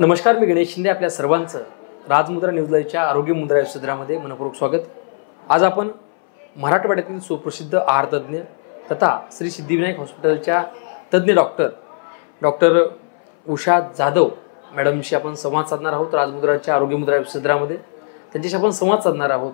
नमस्कार, मी गणेश शिंदे. आपल्या सर्वांचं राजमुद्रा न्यूज लाईव्हच्या आरोग्य मुद्रा या सदरामध्ये मनपूर्वक स्वागत. आज आपण मराठवाड्यातील सुप्रसिद्ध आहार तज्ज्ञ तथा श्री सिद्धिविनायक हॉस्पिटलच्या तज्ज्ञ डॉक्टर उषा जाधव मॅडमशी आपण संवाद साधणार आहोत. राजमुद्राच्या आरोग्य मुद्रा या सदरामध्ये त्यांच्याशी आपण संवाद साधणार आहोत.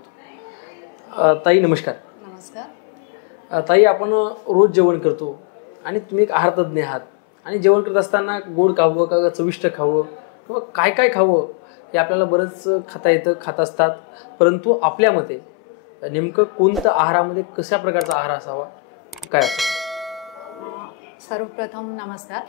ताई नमस्कार. नमस्कार. ताई, आपण रोज जेवण करतो आणि तुम्ही एक आहार तज्ज्ञ आहात आणि जेवण करत असताना गोड खावं का चविष्ट खावं किंवा काय काय खावं हे आपल्याला बरंच खाता येतं, खात असतात. परंतु आपल्या मते नेमकं कोणतं आहारामध्ये कशा प्रकारचा आहार असावा, काय असावं? सर्वप्रथम नमस्कार.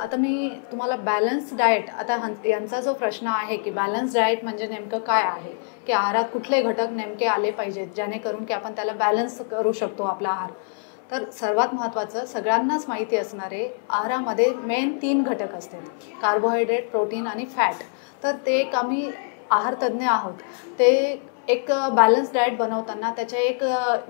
आता मी तुम्हाला बॅलन्स डाएट, आता यांचा जो प्रश्न आहे की बॅलन्स डाएट म्हणजे नेमकं काय आहे, की आहारात कुठले घटक नेमके आले पाहिजेत जेणेकरून की आपण त्याला बॅलन्स करू शकतो आपला आहार. तर सर्वात महत्त्वाचं सगळ्यांनाच माहिती असणारे आहारामध्ये मेन 3 घटक असतात: कार्बोहायड्रेट, प्रोटीन आणि फॅट. तर ते एक आम्ही आहार तज्ज्ञ आहोत, ते एक बॅलन्स डाएट बनवताना त्याचे एक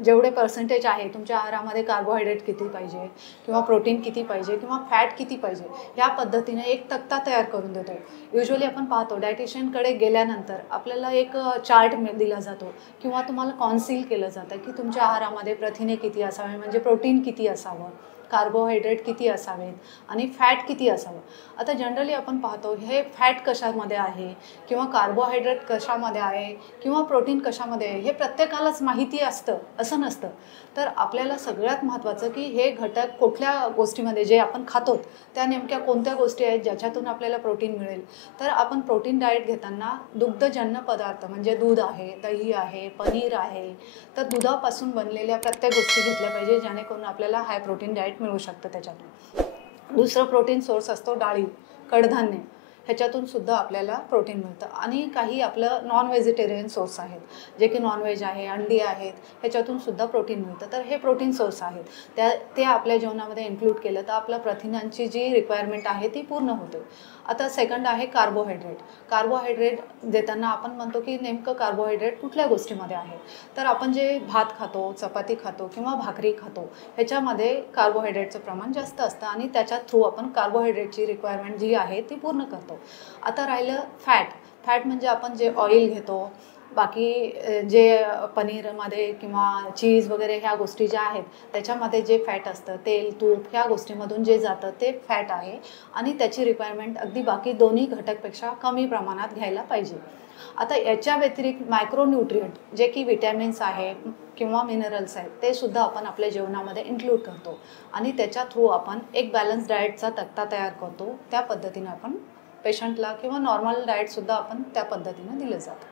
जेवढे पर्सेंटेज आहे तुमच्या आहारामध्ये कार्बोहायड्रेट किती पाहिजे किंवा प्रोटीन किती पाहिजे किंवा फॅट किती पाहिजे ह्या पद्धतीने एक तक्ता तयार करून देतो. युजली आपण पाहतो डायटिशियनकडे गेल्यानंतर आपल्याला एक चार्ट दिला जातो किंवा तुम्हाला कॉन्सिल केलं जातं की तुमच्या आहारामध्ये प्रथिने किती असावे, म्हणजे प्रोटीन किती असावं, कार्बोहायड्रेट किती असावेत आणि फॅट किती असावं. आता जनरली आपण पाहतो हे फॅट कशामध्ये आहे किंवा कार्बोहायड्रेट कशामध्ये आहे किंवा प्रोटीन कशामध्ये आहे हे प्रत्येकालाच माहिती असतं असं नसतं. तर आपल्याला सगळ्यात महत्त्वाचं की हे घटक कुठल्या गोष्टीमध्ये जे आपण खातो त्या नेमक्या कोणत्या गोष्टी आहेत ज्याच्यातून आपल्याला प्रोटीन मिळेल. तर आपण प्रोटीन डाएट घेताना दुग्धजन्य पदार्थ म्हणजे दूध आहे, दही आहे, पनीर आहे, तर दुधापासून बनलेल्या प्रत्येक गोष्टी घेतल्या पाहिजे जेणेकरून आपल्याला हाय प्रोटीन डाएट मिळू शकतं त्याच्यातून. दुसरं प्रोटीन सोर्स असतो डाळी, कडधान्य, ह्याच्यातून सुद्धा आपल्याला प्रोटीन मिळतं. आणि काही आपलं नॉन व्हेजिटेरियन सोर्स आहेत जे की नॉनव्हेज आहे, अंडी आहेत, ह्याच्यातून सुद्धा प्रोटीन मिळतं. तर हे प्रोटीन सोर्स आहेत ते आपल्या जेवणामध्ये इन्क्लूड केलं तर आपल्या प्रथिनांची जी रिक्वायरमेंट आहे ती पूर्ण होते. आता सेकंड आहे कार्बोहायड्रेट. कार्बोहायड्रेट देताना आपण म्हणतो की नेमकं कार्बोहायड्रेट कुठल्या गोष्टीमध्ये आहे. तर आपण जे भात खातो, चपाती खातो किंवा भाकरी खातो ह्याच्यामध्ये कार्बोहायड्रेटचं प्रमाण जास्त असतं आणि त्याच्या थ्रू आपण कार्बोहायड्रेटची रिक्वायरमेंट जी आहे ती पूर्ण करतो. आता राहिलं फॅट म्हणजे आपण जे ऑइल घेतो, बाकी जे पनीरमध्ये किंवा चीज वगैरे ह्या गोष्टी ज्या आहेत त्याच्यामध्ये जे फॅट असतं, तेल, तूप ह्या गोष्टीमधून जे जातं ते फॅट आहे आणि त्याची रिक्वायरमेंट अगदी बाकी दोन्ही घटकपेक्षा कमी प्रमाणात घ्यायला पाहिजे. आता याच्या व्यतिरिक्त मायक्रोन्यूट्रियंट जे की विटॅमिन्स आहे किंवा मिनरल्स आहेत ते सुद्धा आपण आपल्या जेवणामध्ये इन्क्लूड करतो आणि त्याच्या थ्रू आपण एक बॅलन्स डाएटचा तक्ता तयार करतो. त्या पद्धतीने आपण पेशंटला किंवा नॉर्मल डाएटसुद्धा आपण त्या पद्धतीने दिलं जातं.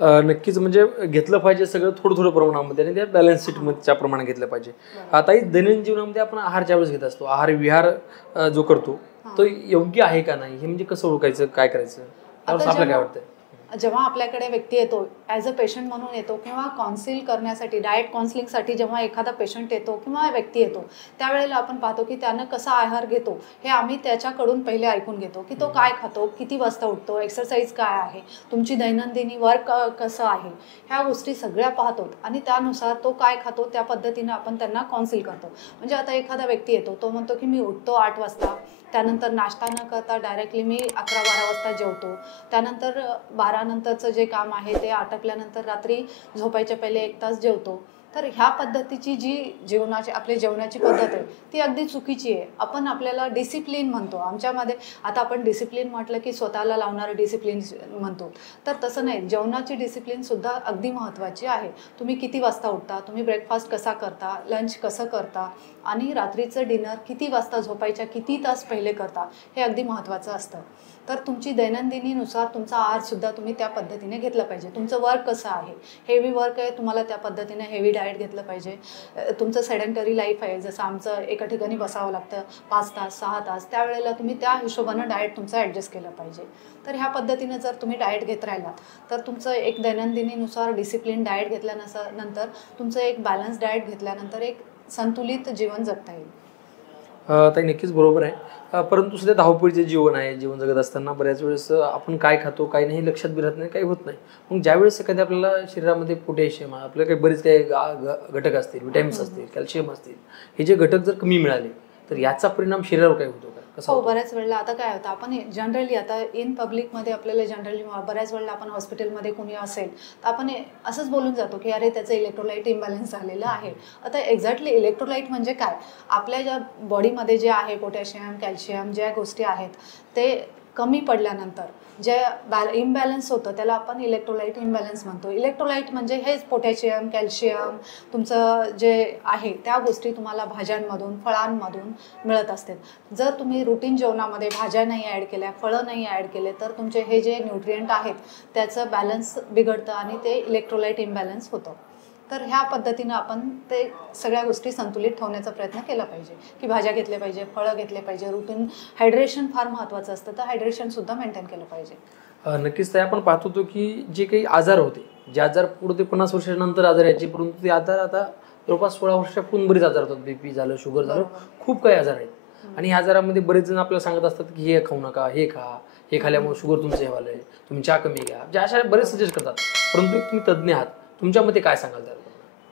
नक्कीच, म्हणजे घेतलं पाहिजे सगळं थोडं प्रमाणामध्ये आणि त्या बॅलन्स शीटच्या प्रमाणे घेतलं पाहिजे. आता दैनंदिन जीवनामध्ये आपण आहार ज्यावेळेस घेत असतो, आहार विहार जो करतो तो योग्य आहे का नाही हे म्हणजे कसं ओळखायचं, काय करायचं, आपल्याला काय वाटतं? जेव्हा आपल्याकडे व्यक्ती येतो ॲज अ पेशंट म्हणून येतो किंवा काउन्सिल करण्यासाठी, डाएट काउन्सिलिंगसाठी जेव्हा एखादा पेशंट येतो किंवा व्यक्ती येतो त्यावेळेला आपण पाहतो की त्यानं कसा आहार घेतो हे आम्ही त्याच्याकडून पहिले ऐकून घेतो की तो काय खातो, किती वाजता उठतो, एक्सरसाइज काय आहे, तुमची दैनंदिनी वर्क कसं आहे, ह्या गोष्टी सगळ्या पाहतो आणि त्यानुसार तो काय खातो त्या पद्धतीनं आपण त्यांना काउन्सिल करतो. म्हणजे आता एखादा व्यक्ती येतो, तो म्हणतो की मी उठतो 8 वाजता, त्यानंतर नाश्ता न करता डायरेक्टली मी 11-12 वाजता जेवतो, त्यानंतर 12 नंतरचं जे काम आहे ते आटपल्यानंतर रात्री झोपायच्या पहिले 1 तास जेवतो. तर ह्या पद्धतीची जी आपली जेवणाची पद्धत आहे ती अगदी चुकीची आहे. आपण आपल्याला डिसिप्लिन म्हणतो आमच्यामध्ये. आता आपण डिसिप्लिन म्हटलं की स्वतःला लावणारं डिसिप्लिन म्हणतो, तर तसं नाही. जेवणाची डिसिप्लिनसुद्धा अगदी महत्त्वाची आहे. तुम्ही किती वाजता उठता, तुम्ही ब्रेकफास्ट कसा करता, लंच कसं करता आणि रात्रीचं डिनर किती वाजता झोपायच्या किती तास पहिले करता हे अगदी महत्त्वाचं असतं. तर तुमची दैनंदिनीनुसार तुमचा आहारसुद्धा तुम्ही त्या पद्धतीने घेतलं पाहिजे. तुमचं वर्क कसं आहे, हेवी वर्क आहे, तुम्हाला त्या पद्धतीने हेवी डाएट घेतलं पाहिजे. तुमचं सेडेंटरी लाईफ आहे, जसं आमचं एका ठिकाणी बसावं लागतं 5 तास 6 तास, त्यावेळेला तुम्ही त्या हिशोबानं डाएट तुमचं ॲडजस्ट केलं पाहिजे. तर ह्या पद्धतीने जर तुम्ही डाएट घेत राहिलात तर तुमचं एक दैनंदिनीनुसार डिसिप्लिन डाएट घेतल्यानंतर तुमचं एक बॅलन्स डाएट घेतल्यानंतर एक संतुलित जीवन जगता येईल. ताई नक्कीच बरोबर आहे. परंतु सध्या धावपळीचे जीवन आहे. जीवन जगत असताना बऱ्याच वेळेस आपण काय खातो काय नाही लक्षात बी राहत नाही, काही होत नाही. मग ज्यावेळेस एखाद्या आपल्याला शरीरामध्ये पोटॅशियम, आपल्याला काही बरेच काही घटक असतील, विटॅमिन्स असतील, कॅल्शियम असतील, हे जे घटक जर कमी मिळाले तर याचा परिणाम शरीरावर काय होतो का? कसा हो, होतो? बऱ्याच वेळेला आता काय होतं, आपण जनरली आता इन पब्लिकमध्ये आपल्याला जनरली बऱ्याच वेळेला आपण हॉस्पिटलमध्ये कोणी असेल तर आपण असंच बोलून जातो की अरे त्याचं इलेक्ट्रोलाइट इम्बॅलन्स झालेलं आहे. आता एक्झॅक्टली इलेक्ट्रोलाइट म्हणजे काय? आपल्या ज्या बॉडीमध्ये जे आहे पोटॅशियम, कॅल्शियम ज्या गोष्टी आहेत ते कमी पडल्यानंतर जे इम्बॅलन्स होतं त्याला आपण इलेक्ट्रोलाइट इम्बॅलन्स म्हणतो. इलेक्ट्रोलाइट म्हणजे हेच पोटॅशियम, कॅल्शियम तुमचं जे आहे त्या गोष्टी तुम्हाला भाज्यांमधून, फळांमधून मिळत असतात. जर तुम्ही रुटीन जेवणामध्ये भाज्या नाही ॲड केल्या, फळं नाही ॲड केले तर तुमचे हे जे न्यूट्रिएंट आहेत त्याचं बॅलन्स बिघडतं आणि ते इलेक्ट्रोलाइट इम्बॅलन्स होतं. तर ह्या पद्धतीनं आपण ते सगळ्या गोष्टी संतुलित ठेवण्याचा प्रयत्न केला पाहिजे की भाज्या घेतल्या पाहिजे, फळं घेतले पाहिजे, रुटीन हायड्रेशन फार महत्त्वाचं असतं, तर हायड्रेशनसुद्धा मेंटेन केलं पाहिजे. नक्कीच ताई, आपण पाहत होतो की जे काही आजार होते, जे आजार पुढे ते 50 वर्षानंतर आजार यायचे, परंतु ते आजार आता जवळपास 16 वर्षापूर्वी बरेच आजार होतात. BP झालं, शुगर झालं, खूप काही आजार आहेत. आणि ह्या आजारामध्ये बरेच जण आपल्याला सांगत असतात की हे खाऊ नका, हे खा, हे खाल्ल्यामुळे शुगर तुमचं हे व्हायलंय, तुम्ही चहा कमी घ्या, जे अशा बरेच सजेस्ट करतात. परंतु तुम्ही तज्ज्ञ आहात, तुमच्या मते काय सांगाल त्याला?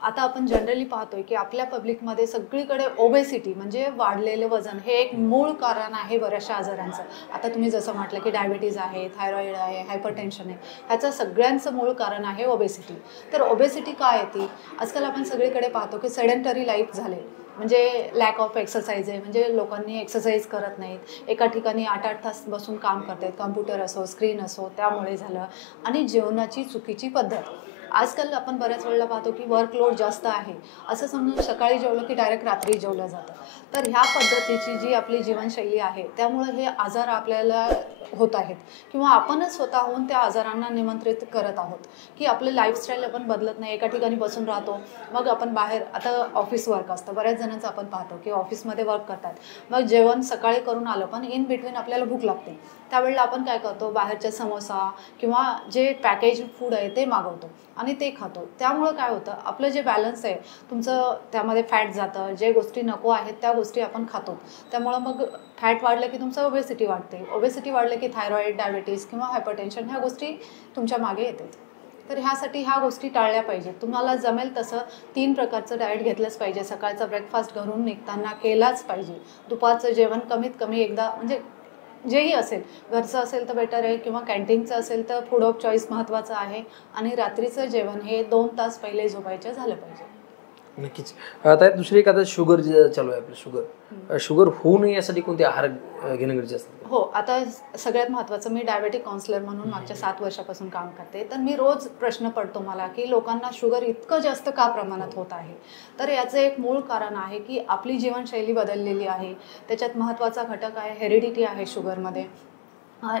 आता आपण जनरली पाहतोय की आपल्या पब्लिकमध्ये सगळीकडे ओबेसिटी म्हणजे वाढलेलं वजन हे एक मूळ कारण आहे बऱ्याचशा आजारांचं. आता तुम्ही जसं म्हटलं की डायबिटीज आहे, थायरॉईड आहे, हायपरटेन्शन आहे, ह्याचं सगळ्यांचं मूळ कारण आहे ओबेसिटी. तर ओबेसिटी काय येते? आजकाल आपण सगळीकडे पाहतो की सेडेंटरी लाईफ झाले, म्हणजे लॅक ऑफ एक्सरसाइज आहे, म्हणजे लोकांनी एक्सरसाइज करत नाहीत, एका ठिकाणी 8-8 तास बसून काम करतात, कम्प्युटर असो, स्क्रीन असो, त्यामुळे झालं. आणि जेवणाची चुकीची पद्धत. आजकाल आपण बऱ्याच वेळेला पाहतो की वर्कलोड जास्त आहे असं समजून सकाळी जेवलं की डायरेक्ट रात्री जेवलं जातं. तर ह्या पद्धतीची जी आपली जीवनशैली आहे त्यामुळे हे आजार आपल्याला होत आहेत किंवा आपणच स्वतःहून त्या आजारांना निमंत्रित करत आहोत की आपलं लाईफस्टाईल आपण बदलत नाही, एका ठिकाणी बसून राहतो. मग आपण बाहेर आता ऑफिस वर्क असतं, बऱ्याच जणांचं आपण पाहतो की ऑफिसमध्ये वर्क करतात, मग जेवण सकाळी करून आलं पण इन बिटवीन आपल्याला भूक लागते, त्यावेळेला आपण काय करतो, बाहेरच्या समोसा किंवा जे पॅकेज फूड आहे ते मागवतो आणि ते खातो. त्यामुळं काय होतं, आपलं जे बॅलन्स आहे तुमचं त्यामध्ये फॅट जातं, जे गोष्टी नको आहेत त्या गोष्टी आपण खातो. त्यामुळं मग फॅट वाढलं की तुमचं ओबेसिटी वाढते, ओबेसिटी वाढलं की थायरॉईड, डायबिटीज किंवा हायपरटेन्शन ह्या गोष्टी तुमच्या मागे येतात. तर ह्यासाठी ह्या गोष्टी टाळल्या पाहिजेत. तुम्हाला जमेल तसं 3 प्रकारचं डाएट घेतलंच पाहिजे. सकाळचा ब्रेकफास्ट घरून निघताना केलाच पाहिजे. दुपारचं जेवण कमीत कमी एकदा, म्हणजे जेही असेल, घरचं असेल तर बेटर आहे किंवा कॅन्टीनचं असेल तर फूड ऑफ चॉईस महत्त्वाचं आहे. आणि रात्रीचं जेवण हे 2 तास पहिले झोपायचं झालं पाहिजे. नक्कीच. आता दुसरी एक, आता शुगर जे चालू आहे आपलं, शुगर होऊ नये यासाठी कोणते आहार घेणं गरजेचं असतं? हो, आता सगळ्यात महत्त्वाचं, मी डायबेटिक काउन्सिलर म्हणून मागच्या 7 वर्षापासून काम करते. तर मी रोज प्रश्न पडतो मला की लोकांना शुगर इतकं जास्त का प्रमाणात होत आहे? तर याचं एक मूळ कारण आहे की आपली जीवनशैली बदललेली आहे. त्याच्यात महत्त्वाचा घटक आहे हेरिडिटी आहे शुगरमध्ये,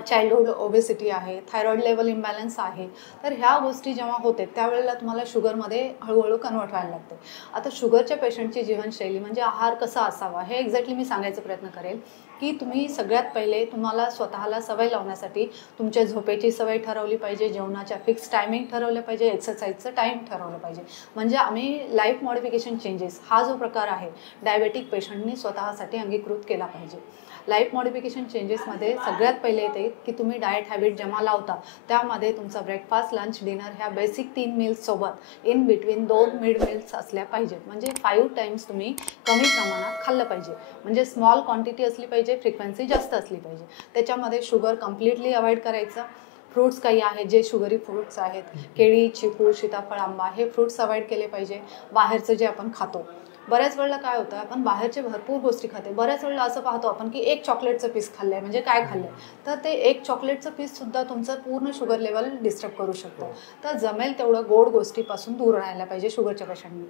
चाइल्डहूड ओबेसिटी आहे, थायरॉईड लेवल इम्बॅलन्स आहे. तर ह्या गोष्टी जेव्हा होते त्यावेळेला तुम्हाला शुगरमध्ये हळूहळू कन्वर्ट व्हायला लागते. आता शुगरच्या पेशंटची जीवनशैली म्हणजे आहार कसा असावा हे एक्झॅक्टली मी सांगायचा प्रयत्न करेल की तुम्ही सगळ्यात पहिले तुम्हाला स्वतःला सवय लावण्यासाठी तुमच्या झोपेची सवय ठरवली पाहिजे, जेवणाच्या फिक्स टायमिंग ठरवलं पाहिजे, एक्सरसाइजचं टाईम ठरवलं पाहिजे. म्हणजे आम्ही लाईफ मॉडिफिकेशन चेंजेस हा जो प्रकार आहे डायबेटिक पेशंटनी स्वतःसाठी अंगीकृत केला पाहिजे. लाईफ मॉडिफिकेशन चेंजेसमध्ये सगळ्यात पहिले येते की तुम्ही डाएट हॅबिट जेव्हा लावता त्यामध्ये तुमचा ब्रेकफास्ट, लंच, डिनर ह्या बेसिक 3 मील्ससोबत इन बिटवीन 2 मिड मील्स असल्या पाहिजेत. म्हणजे 5 टाइम्स तुम्ही कमी प्रमाणात खाल्लं पाहिजे. म्हणजे स्मॉल क्वांटिटी असली पाहिजे, फ्रिक्वेन्सी जास्त असली पाहिजे. त्याच्यामध्ये शुगर कम्प्लिटली अवॉइड करायचं. फ्रूट्स काही आहेत जे शुगरी फ्रूट्स आहेत, केळी, चिकू, सीताफळ, आंबा हे फ्रूट्स अवॉइड केले पाहिजे. बाहेरचं जे आपण खातो, बऱ्याच वेळेला काय होतं, आपण बाहेरचे भरपूर गोष्टी खाते. बऱ्याच वेळेला असं पाहतो आपण की एक चॉकलेटचं पीस खाल्लं आहे म्हणजे काय खाल्लं आहे, तर ते एक चॉकलेटचं पीससुद्धा तुमचं पूर्ण शुगर लेवल डिस्टर्ब करू शकतं. तर जमेल तेवढं गोड गोष्टीपासून दूर राहायला पाहिजे शुगरच्या पेशंटनी.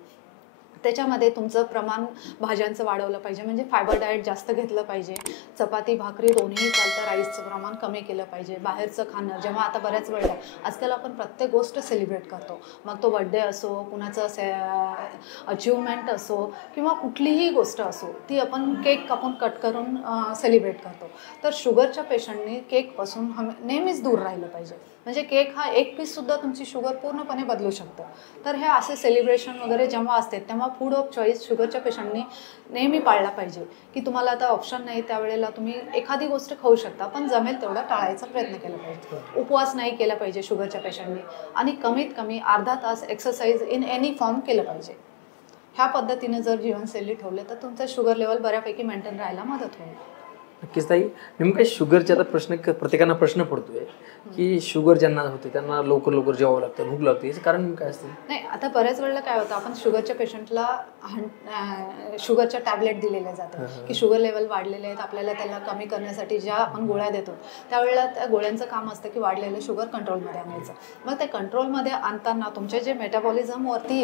त्याच्यामध्ये तुमचं प्रमाण भाज्यांचं वाढवलं पाहिजे, म्हणजे फायबर डाएट जास्त घेतलं पाहिजे. चपाती, भाकरी दोन्हीही चालतं, राईसचं प्रमाण कमी केलं पाहिजे. बाहेरचं खाणं जेव्हा आता बऱ्याच वेळेला आजकाल आपण प्रत्येक गोष्ट सेलिब्रेट करतो, मग तो बड्डे असो, कुणाचं अचिव्हमेंट असो किंवा कुठलीही गोष्ट असो, ती आपण केक कापून कट करून सेलिब्रेट करतो. तर शुगरच्या पेशंटनी केकपासून नेहमीच दूर राहिलं पाहिजे. म्हणजे केक हा एक पीससुद्धा तुमची शुगर पूर्णपणे बदलू शकतं. तर हे असे सेलिब्रेशन वगैरे जेव्हा असते तेव्हा फूड ऑफ चॉईस शुगरच्या पेशंटनी नेहमी पाळला पाहिजे की तुम्हाला आता ऑप्शन नाही त्यावेळेला तुम्ही एखादी गोष्ट खाऊ शकता, पण जमेल तेवढा टाळायचा प्रयत्न केला पाहिजे. उपवास नाही केला पाहिजे शुगरच्या पेशंटनी आणि कमीत कमी अर्धा तास एक्सरसाइज इन एनी फॉर्म केलं पाहिजे. ह्या पद्धतीने जर जीवनशैली ठेवले तर तुमचं शुगर लेवल बऱ्यापैकी मेंटेन राहायला मदत होईल. नक्कीच ताई. नेमका शुगरचा आता प्रश्न प्रत्येकांना प्रश्न पडतोय की शुगर ज्यांना होते त्यांना लवकर लवकर जेवावं लागतं, भूक लागते, याचं कारण काय असतं? नाही, आता बऱ्याच वेळेला काय होतं, आपण शुगरच्या पेशंटला शुगरच्या टॅबलेट दिलेल्या जातात की शुगर लेवल वाढलेले आहेत, आपल्याला त्याला कमी करण्यासाठी ज्या आपण गोळ्या देतो त्यावेळेला त्या गोळ्यांचं काम असतं की वाढलेलं शुगर कंट्रोलमध्ये आणायचं. मग ते कंट्रोलमध्ये आणताना तुमचे जे मेटाबॉलिझमवरती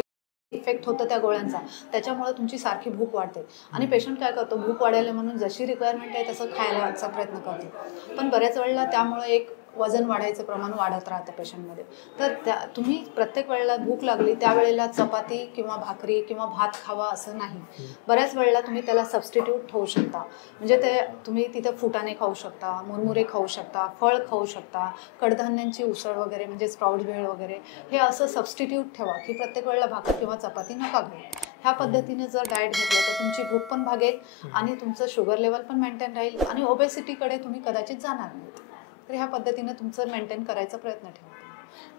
इफेक्ट होतं त्या गोळ्यांचा, त्याच्यामुळे तुमची सारखी भूक वाढते आणि पेशंट काय करतो, भूक वाढायला म्हणून जशी रिक्वायरमेंट आहे तसं खायलाचा प्रयत्न करतो, पण बऱ्याच वेळेला त्यामुळे एक वजन वाढायचं प्रमाण वाढत राहतं पेशंटमध्ये. तर तुम्ही प्रत्येक वेळेला भूक लागली त्यावेळेला चपाती किंवा भाकरी किंवा भात खावा असं नाही. बऱ्याच वेळेला तुम्ही त्याला सबस्टिट्यूट ठेवू शकता. म्हणजे ते तुम्ही तिथं फुटाणे खाऊ शकता, मुरमुरे खाऊ शकता, फळ खाऊ शकता, कडधान्यांची उसळ वगैरे म्हणजे स्प्राउट भेळ वगैरे, हे असं सबस्टिट्यूट ठेवा की प्रत्येक वेळेला भाकर किंवा चपाती नका घेऊ. ह्या पद्धतीने जर डाएट घेतलं तर तुमची भूक पण भागेल आणि तुमचं शुगर लेवल पण मेंटेन राहील आणि ओबेसिटीकडे तुम्ही कदाचित जाणार नाही. तर ह्या पद्धतीने तुमचं मेंटेन करायचा प्रयत्न ठेवा.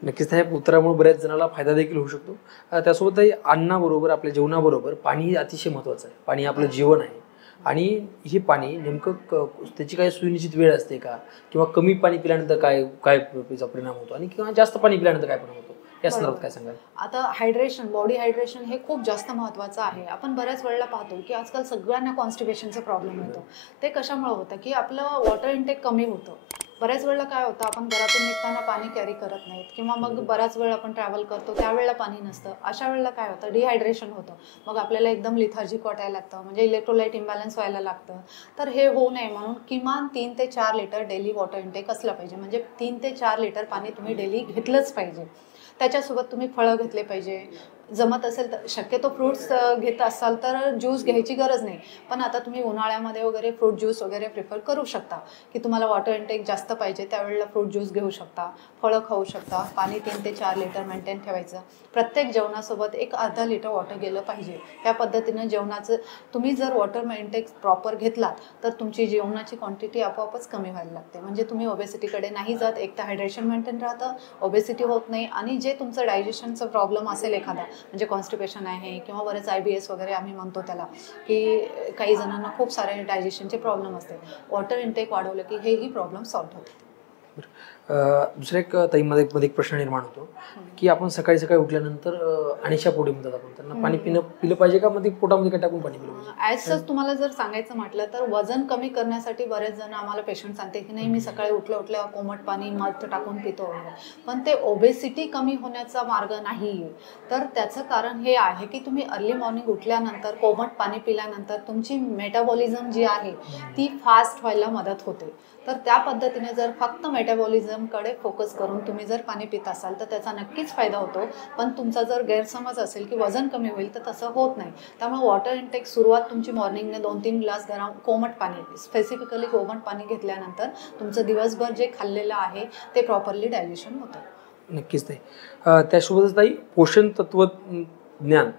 नक्कीच ह्या उत्तरामुळे बऱ्याच जणांना फायदा देखील होऊ शकतो. त्यासोबतही अन्नाबरोबर आपल्या जेवणाबरोबर पाणी अतिशय महत्त्वाचं आहे. पाणी आपलं जीवन आहे आणि हे पाणी नेमकं त्याची काही सुनिश्चित वेळ असते का, किंवा कमी पाणी पिल्यानंतर काय काय त्याचा परिणाम होतो आणि किंवा जास्त पाणी पिल्यानंतर काय परिणाम होतो, या संदर्भात काय सांगाल? आता हायड्रेशन, बॉडी हायड्रेशन हे खूप जास्त महत्त्वाचं आहे. आपण बऱ्याच वेळेला पाहतो की आजकाल सगळ्यांना कॉन्स्टिपेशनचा प्रॉब्लेम येतो. ते कशामुळे होतं की आपलं वॉटर इंटेक कमी होतं. बऱ्याच वेळेला काय होतं, आपण घरातून निघताना पाणी कॅरी करत नाहीत किंवा मग बऱ्याच वेळ आपण ट्रॅव्हल करतो त्यावेळेला पाणी नसतं. अशा वेळेला काय होतं, डिहायड्रेशन होतं. मग आपल्याला एकदम लिथार्जिक वाटायला लागतं, म्हणजे इलेक्ट्रोलाइट इम्बॅलन्स व्हायला लागतं. तर हे होऊ नये म्हणून किमान 3 ते 4 लिटर डेली वॉटर इंटेक असलं पाहिजे. म्हणजे 3 ते 4 लिटर पाणी तुम्ही डेली घेतलंच पाहिजे. त्याच्यासोबत तुम्ही फळं घेतले पाहिजे. जमत असेल तर शक्यतो फ्रूट्स घेत असाल तर ज्यूस घ्यायची गरज नाही, पण आता तुम्ही उन्हाळ्यामध्ये वगैरे फ्रूट ज्यूस वगैरे प्रिफर करू शकता की तुम्हाला वॉटर इंटेक जास्त पाहिजे त्यावेळेला फ्रूट ज्यूस घेऊ शकता, फळं खाऊ शकता. पाणी 3 ते 4 लिटर मेंटेन ठेवायचं. प्रत्येक जेवणासोबत एक अर्धा लिटर वॉटर गेलं पाहिजे. त्या पद्धतीनं जेवणाचं तुम्ही जर वॉटर इंटेक प्रॉपर घेतलात तर तुमची जेवणाची क्वांटिटी आपोआपच कमी व्हायला लागते. म्हणजे तुम्ही ओबेसिटीकडे नाही जात. एक तर हायड्रेशन मेंटेन राहतं, ओबेसिटी होत नाही आणि जे तुमचं डायजेशनचं प्रॉब्लेम असेल एखादा, म्हणजे कॉन्स्टिपेशन आहे किंवा बरेच IBS वगैरे आम्ही म्हणतो त्याला, की काही जणांना खूप सारे डायजेशनचे प्रॉब्लेम असते, वॉटर इंटेक वाढवलं की हेही प्रॉब्लेम सॉल्व्ह होते. दुसरा एक ताईमध्ये एक प्रश्न निर्माण होतो की आपण सकाळी सकाळी उठल्यानंतर अनिशा पोटी म्हणतात आपण, त्यांना पाणी पिलं पाहिजे का, मध्ये पोटामध्ये काय टाकून पाणी पिलं पाहिजे? ॲज सच तुम्हाला जर सांगायचं म्हटलं तर वजन कमी करण्यासाठी बरेच जण आम्हाला पेशंट सांगते की नाही मी सकाळी उठल्या कोमट पाणी मध टाकून पितो वगैरे, पण ते ओबेसिटी कमी होण्याचा मार्ग नाही आहे. तर त्याचं कारण हे आहे की तुम्ही अर्ली मॉर्निंग उठल्यानंतर कोमट पाणी पिल्यानंतर तुमची मेटाबॉलिझम जी आहे ती फास्ट व्हायला मदत होते. तर त्या पद्धतीने जर फक्त मेटाबॉलिझमकडे फोकस करून तुम्ही जर पाणी पित असाल तर त्याचा नक्कीच फायदा होतो. पण तुमचा जर गैरसमज असेल की वजन कमी होईल तर तसं होत नाही. त्यामुळे वॉटर इंटेक सुरुवात तुमची मॉर्निंगने 2-3 ग्लास गरम कोमट पाणी, स्पेसिफिकली कोमट पाणी घेतल्यानंतर तुमचं दिवसभर जे खाल्लेलं आहे ते प्रॉपरली डायजेशन होतं. नक्कीच ताई. त्यासोबतच ताई पोषण तत्वज्ञान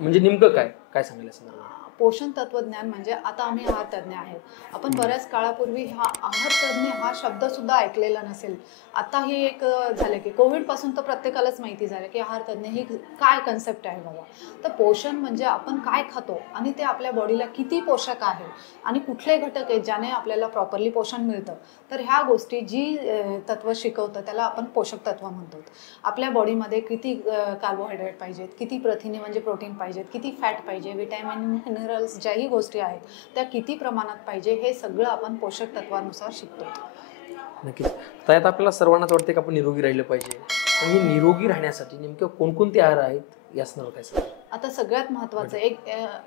म्हणजे नेमकं काय काय सांगायला संदर्भात? पोषण तत्वज्ञान म्हणजे आता आम्ही आहार तज्ज्ञ आहेत. आपण बऱ्याच काळापूर्वी आहार तज्ज्ञ हा शब्द सुद्धा ऐकलेला नसेल. आता हे एक झालं की कोविडपासून तर प्रत्येकालाच माहिती झालं की आहार तज्ज्ञ ही काय कन्सेप्ट आहे बाबा. तर पोषण म्हणजे आपण काय खातो आणि ते आपल्या बॉडीला किती पोषक आहे आणि कुठले घटक आहेत ज्याने आपल्याला प्रॉपरली पोषण मिळतं. तर ह्या गोष्टी जी तत्व शिकवतं त्याला आपण पोषक तत्व म्हणतो. आपल्या बॉडीमध्ये किती कार्बोहायड्रेट पाहिजेत, किती प्रथिने म्हणजे प्रोटीन पाहिजेत, किती फॅट पाहिजे, विटॅमिन मिनरल्स ज्याही गोष्टी आहेत त्या किती प्रमाणात पाहिजे हे सगळं आपण पोषक तत्वानुसार शिकतो. नक्कीच. त्यात आपल्याला सर्वांनाच वाटते की आपण निरोगी राहिलं पाहिजे. पण हे निरोगी राहण्यासाठी नेमकं कोणकोणते आहार आहेत या संदर्भात काय सांगाल? आता सगळ्यात महत्त्वाचं एक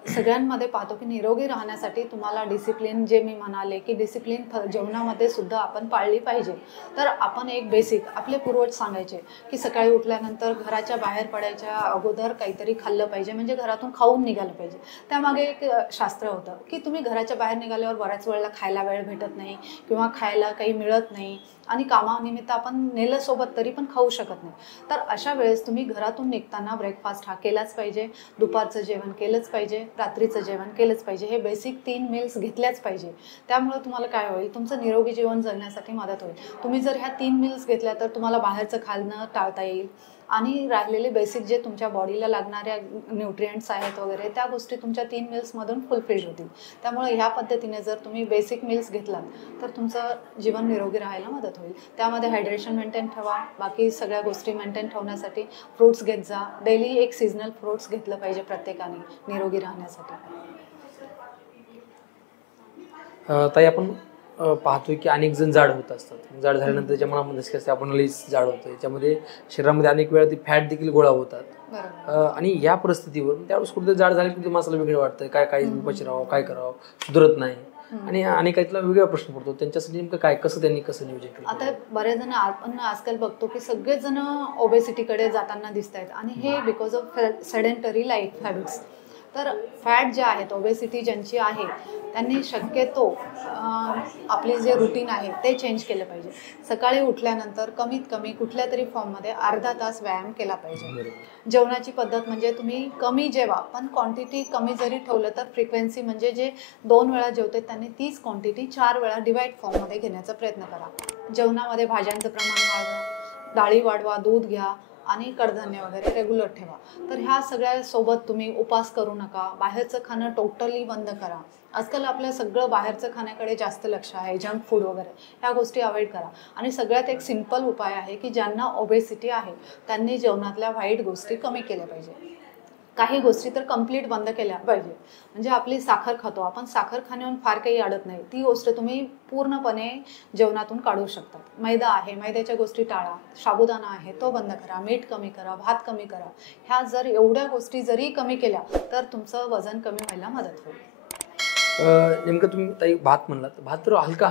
सगळ्यांमध्ये पाहतो की निरोगी राहण्यासाठी तुम्हाला डिसिप्लिन, जे मी म्हणाले की डिसिप्लिन जेवणामध्ये सुद्धा आपण पाळली पाहिजे. तर आपण एक बेसिक आपले पूर्वज सांगायचे की सकाळी उठल्यानंतर घराच्या बाहेर पडायच्या अगोदर काहीतरी खाल्लं पाहिजे, म्हणजे घरातून खाऊन निघालं पाहिजे. त्यामागे एक शास्त्र होतं की तुम्ही घराच्या बाहेर निघाल्यावर बऱ्याच वेळेला खायला वेळ भेटत नाही किंवा खायला काही मिळत नाही आणि कामानिमित्त आपण नेलं सोबत तरी पण खाऊ शकत नाही. तर अशा वेळेस तुम्ही घरातून निघताना ब्रेकफास्ट हा केलाच पाहिजे, दुपारचं जेवण केलंच पाहिजे, रात्रीचं जेवण केलंच पाहिजे. हे बेसिक 3 मील्स घेतल्याच पाहिजे. त्यामुळे तुम्हाला काय होईल, तुमचं निरोगी जीवन जगण्यासाठी मदत होईल. तुम्ही जर ह्या 3 मील्स घेतल्या तर तुम्हाला बाहेरचं खाणं टाळता येईल आणि राहिलेले बेसिक जे तुमच्या बॉडीला लागणाऱ्या न्यूट्रिएंट्स आहेत वगैरे त्या गोष्टी तुमच्या 3 मील्समधून फुलफिल होतील. त्यामुळे ह्या पद्धतीने जर तुम्ही बेसिक मील्स घेतलात तर तुमचं जीवन निरोगी राहायला मदत होईल. त्यामध्ये हायड्रेशन मेंटेन ठेवा, बाकी सगळ्या गोष्टी मेंटेन ठेवण्यासाठी फ्रूट्स घेत जा. डेली एक सीझनल फ्रूट्स घेतलं पाहिजे प्रत्येकाने निरोगी राहण्यासाठी. ताई आपण पाहतोय की अनेक जण जाड होत असतात. जाड झाल्यानंतर त्याच्या मनामध्ये कसं असते, आपण लईच जाड होतो. याच्यामध्ये शरीरामध्ये अनेक वेळा ती फॅट देखील गोळा होतात. आणि या परिस्थितीवर त्यावेळेस कुठे जाड झाले की माणसाला वेगळं वाटतं, काय उपाशी राहावं, काय करावं, सुधरत नाही. आणि अनेकातला वेगळा प्रश्न पडतो. त्यांच्यासाठी नेमकं काय, त्यांनी कसं नियोजन केलं? आता बरेच जण आपण आजकाल बघतो की सगळेच जण ओबेसिटीकडे जाताना दिसत आहेत आणि हे because of sedentary life habits. तर फॅट जे आहेत, ओबेसिटी ज्यांची आहे त्यांनी शक्यतो आपली जे रुटीन आहे ते चेंज केलं पाहिजे. सकाळी उठल्यानंतर कमीत कमी कुठल्या तरी फॉर्ममध्ये अर्धा तास व्यायाम केला पाहिजे. जेवणाची पद्धत म्हणजे तुम्ही कमी जेवा, पण क्वांटिटी कमी जरी ठेवलं तर फ्रिक्वेन्सी म्हणजे जे 2 वेळा जेवते त्यांनी तीच क्वांटिटी 4 वेळा डिवाइड फॉर्ममध्ये घेण्याचा प्रयत्न करा. जेवणामध्ये भाज्यांचं प्रमाण वाढवा, डाळी वाढवा, दूध घ्या आणि कडधान्य वगैरे रेग्युलर ठेवा. तर ह्या सगळ्या सोबत तुम्ही उपास करू नका. बाहेरचं खाणं टोटली बंद करा. आजकाल आपलं सगळं बाहेरचं खाण्याकडे जास्त लक्ष आहे, जंक फूड वगैरे ह्या गोष्टी अवॉइड करा. आणि सगळ्यात एक सिंपल उपाय आहे की ज्यांना ओबेसिटी आहे त्यांनी जेवणातल्या वाईट गोष्टी कमी केल्या पाहिजे. काही गोष्टी तर कम्प्लीट बंद केल्या पाहिजे. म्हणजे आपली साखर खातो आपण, साखर खाण्याहून फार काही अडत नाही, ती गोष्ट तुम्ही पूर्णपणे जेवणातून काढू शकता. मैदा आहे, मैद्याच्या गोष्टी टाळा. साबुदाणा आहे तो बंद करा, मीठ कमी करा, भात कमी करा. ह्या जर एवढ्या गोष्टी जरी कमी केल्या तर तुमचं वजन कमी व्हायला मदत होईल. नेमकं तुम्ही ताई भात म्हणलात, भात तर हलका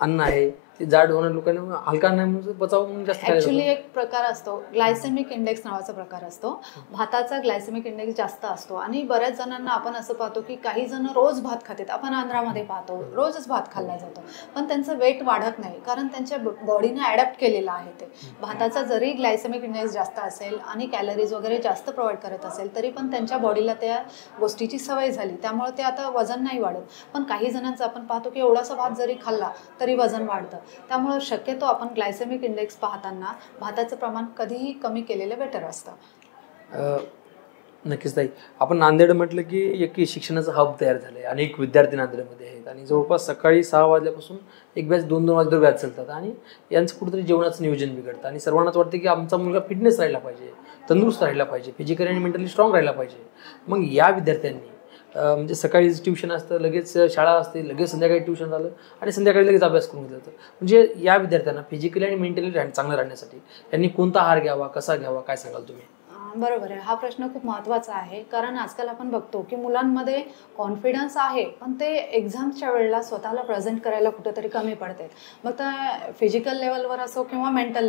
अन्न आहे. ते जाड होणाऱ्या लोकांना हलका अन्न म्हणजे पचाव म्हणून जास्त ऍक्च्युली एक प्रकार असतो ग्लायसेमिक इंडेक्स नावाचा प्रकार असतो. भाताचा ग्लायसेमिक इंडेक्स जास्त असतो आणि बऱ्याच जणांना आपण असं पाहतो की काही जण रोज भात खातात. आपण आंध्रामध्ये पाहतो रोजच भात खाल्ला जातो, पण त्यांचं वेट वाढत नाही कारण त्यांच्या बॉडीने अडॅप्ट केलेलं आहे. ते भाताचा जरी ग्लायसेमिक इंडेक्स जास्त असेल आणि कॅलरीज वगैरे जास्त प्रोव्हाइड करत असेल तरी पण त्यांच्या बॉडीला त्या गोष्टीची सवय झाली, त्यामुळे ते आता वजन नाही वाढत. पण काही जणांचं आपण पाहतो की एवढासा भात जरी खाल्ला तरी वजन वाढतं. त्यामुळे शक्यतो आपण ग्लायसेमिक इंडेक्स पाहताना भाताचं प्रमाण कधीही कमी केलेलं बेटर असतं. नक्कीच ताई, आपण नांदेड म्हटलं की एक शिक्षणाचं हब तयार झालंय. अनेक विद्यार्थी नांदेडमध्ये आहेत आणि जवळपास सकाळी 6 वाजल्यापासून एक बॅच 2-2 वाजेपर्यंत बॅच चालतात आणि यांचं कुठेतरी जेवणाचं नियोजन बिघडतं आणि सर्वांनाच वाटतं की आमचा मुलगा फिटनेस राहिला पाहिजे, तंदुरुस्त राहिला पाहिजे, फिजिकली आणि मेंटली स्ट्रॉंग राहिला पाहिजे. मग या विद्यार्थ्यांनी म्हणजे सकाळी ट्युशन असतं, लगेच शाळा असते, लगेच संध्याकाळी ट्युशन झालं आणि संध्याकाळी लगेच अभ्यास करून घेतलं. म्हणजे या विद्यार्थ्यांना फिजिकली आणि मेंटली चांगलं राहण्यासाठी त्यांनी कोणता आहार घ्यावा, कसा घ्यावा, काय सांगाल तुम्ही? बरोबर आहे, हा प्रश्न खूप महत्त्वाचा आहे. कारण आजकाल आपण बघतो की मुलांमध्ये कॉन्फिडन्स आहे पण ते एक्झामच्या वेळेला स्वतःला प्रेझेंट करायला कुठेतरी कमी पडते. मग त्या फिजिकल लेवलवर असो किंवा मेंटल